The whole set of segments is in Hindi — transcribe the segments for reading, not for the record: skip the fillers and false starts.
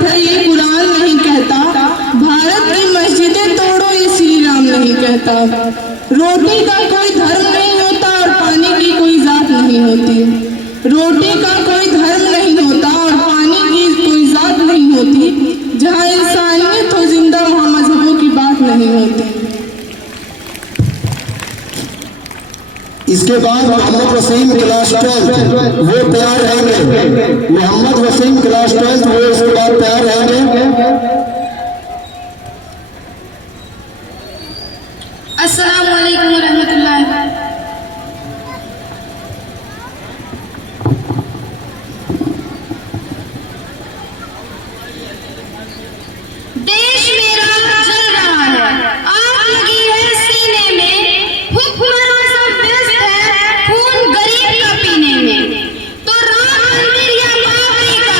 भारत है ये कुरान नहीं कहता, भारत की मस्जिदें तोड़ो ये श्री राम नहीं कहता। रोटी का कोई धर्म नहीं होता और पानी की कोई जात नहीं होती। रोटी का कोई धर्म नहीं होता और पानी की कोई जात नहीं होती। जहाँ इंसानियत हो जिंदा वहाँ मजहबों की बात नहीं होती। इसके बाद मोहम्मद वसीम क्लास 12 वो तैयार रहेंगे। मोहम्मद वसीम क्लास 12 वो इसके बाद तैयार रहेंगे। अस्सलामु अलैकुम रहमतुल्लाह। देश मेरा जल रहा है, आग लगी है सीने में, हुक्मरान सब व्यस्त है खून गरीब का पीने में। तो राम मंदिर या बाबरी का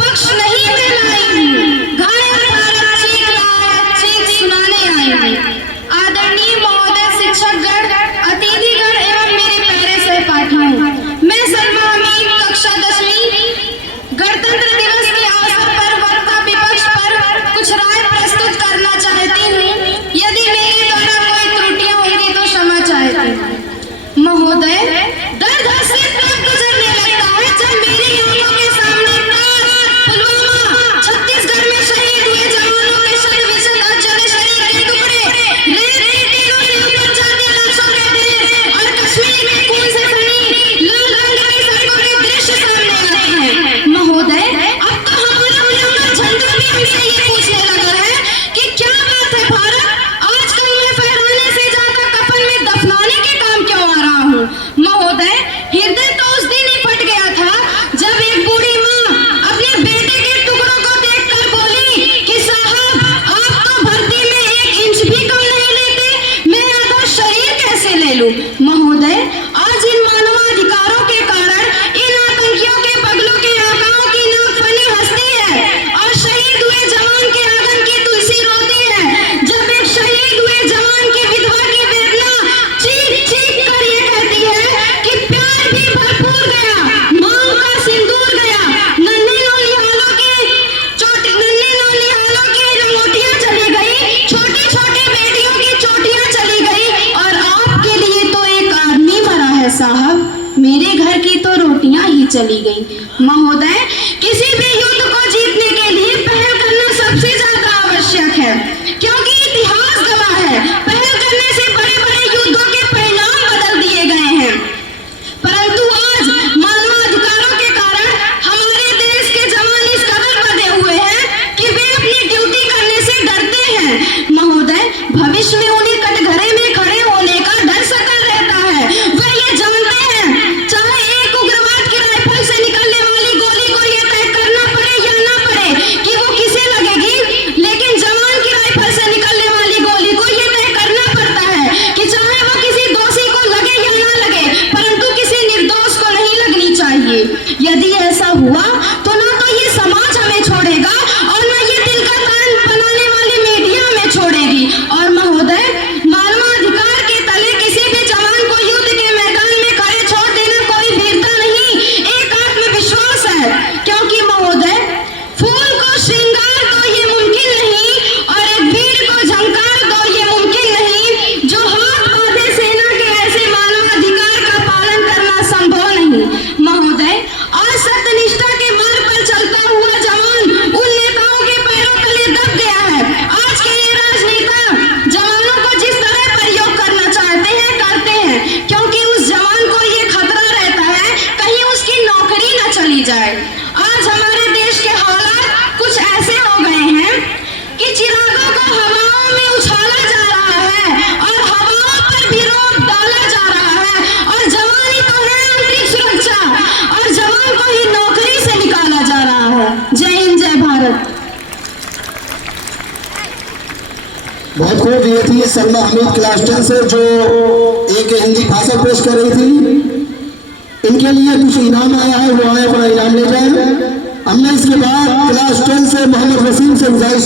पक्ष नहीं मैं लाई हूँ, घायल भारत चीख रहा है, चीख सुनाने आई हूँ। आदरणीय महोदय शिक्षकगण, अतिथिगण एवं मेरे प्यारे सहपाठियों, मैं सलमा अमीन कक्षा 10वीं गणतंत्र दिवस के अवसर पर वक्ता विपक्ष पर कुछ राय प्रस्तुत करना चाहती हूँ। यदि मेरे द्वारा कोई त्रुटियां होंगी तो क्षमा चाहती हूँ। महोदय, दर्द से तब गुजरने लगता है जब मेरी आंखों के सामने पुलवामा, छत्तीसगढ़ में शहीद हुए जवानों के शत विशत अजरे शरीर के टुकड़े, रेत के टीलों से ऊपर जाती लाशों के ढेर और कश्मीर में खून से सनी लाल रंग की सड़कों के दृश्य सामने आते हैं। महोदय, अब तो हमारा तिरंगा झंडा भी हमसे ये पूछने लगा है कि क्या बात है भारत, आजकल मैं फहराने से ज्यादा कफन में दफनाने के काम क्यों आ रहा हूँ। महोदय, हृदय तो उस दिन ही फट गया था जब एक बूढ़ी माँ अपने बेटे के टुकड़ों को देखकर बोली कि साहब आप तो भर्ती में 1 इंच भी कम नहीं लेते, मैं आधा शरीर कैसे ले लूं। महोदय, आज इन मानवाधिकारों के कारण इन आतंकियों के पगलों के आकाओं की नाकफनी हंसती है और शहीद हुए जवान के आंगन की तुलसी रोती है। जब एक शहीद हुए जवान की विधवा की बेदना चीख चीख कर ये कहती है कि प्यार भी भरपूर गया, मांग का सिंदूर गया, नन्हे नौनिहालों की लंगोटियां चली गई, छोटी छोटी बेटियों की चोटियां चली गई और आपके लिए तो एक आदमी मरा है साहब, मेरे घर की तो रोटियां ही चली गई। महोदय, किसी भी युद्ध को जीतने के लिए पहल करना सबसे ज्यादा आवश्यक है, क्योंकि इतिहास गवाह है पहल करने से बड़े बड़े युद्धों के परिणाम बदल दिए गए हैं। परंतु आज मानवाधिकारों के कारण हमारे देश के जवान इस कदर बंधे हुए हैं कि वे अपनी ड्यूटी करने से डरते हैं। महोदय, भविष्य में उन्हें कटघरे में खड़े होने का डर सता रहता है। वे ये जानते हैं चाहे एक उग्रवाद की राइफल से निकलने वाली गोली को ये तय करना पड़े या ना पड़े कि वो किसे लगेगी, लेकिन जवान की राइफल से निकलने वाली गोली को ये तय करना पड़ता है कि चाहे वो किसी दोषी को लगे या ना लगे, परंतु किसी निर्दोष को नहीं लगनी चाहिए। यदि ऐसा हुआ तो ना तो ये समाज हमें छोड़ेगा और ना ये दिल का तान बनाने वाली मीडिया हमें छोड़ेगी। और महोदय, मानवाधिकार के तले किसी भी जवान को युद्ध के मैदान में खड़े छोड़ देना कोई वीरता नहीं, एक आत्मविश्वास है। क्योंकि महोदय, फूल को श्रृंगार तो ये मुमकिन नहीं और एक वीर को झंकार तो ये मुमकिन नहीं, जो हाथ बांधे सेना के ऐसे मानवाधिकार का पालन करना संभव नहीं। महोदय, आज सत्यनिष्ठा के मार्ग पर चलता हुआ जवान उन नेताओं के पैरों तले दब गया है। आज के ये राजनेता जवानों को जिस तरह प्रयोग करना चाहते हैं करते हैं, क्योंकि उस जवान को ये खतरा रहता है कहीं उसकी नौकरी न चली जाए। आज हमारे देश के हालात कुछ ऐसे हो गए हैं कि चिरागों को हवाओं में उछाला जा रहा है और हवाओं पर भी रोक डाला जा रहा है और जवान ही तो है आंतरिक सुरक्षा और जवान को ही नौकरी से निकाला जा रहा है। जय हिंद, जय भारत। बहुत खूब, ये थी सलमा अमीन क्लास 10 से जो एक हिंदी भाषा पेश कर रही थी। इनके लिए कुछ इनाम आया है, वो आए अपना इनाम ले जाए। हमने इसके बाद क्लास 10 से मोहम्मद वसीम से गुजारिश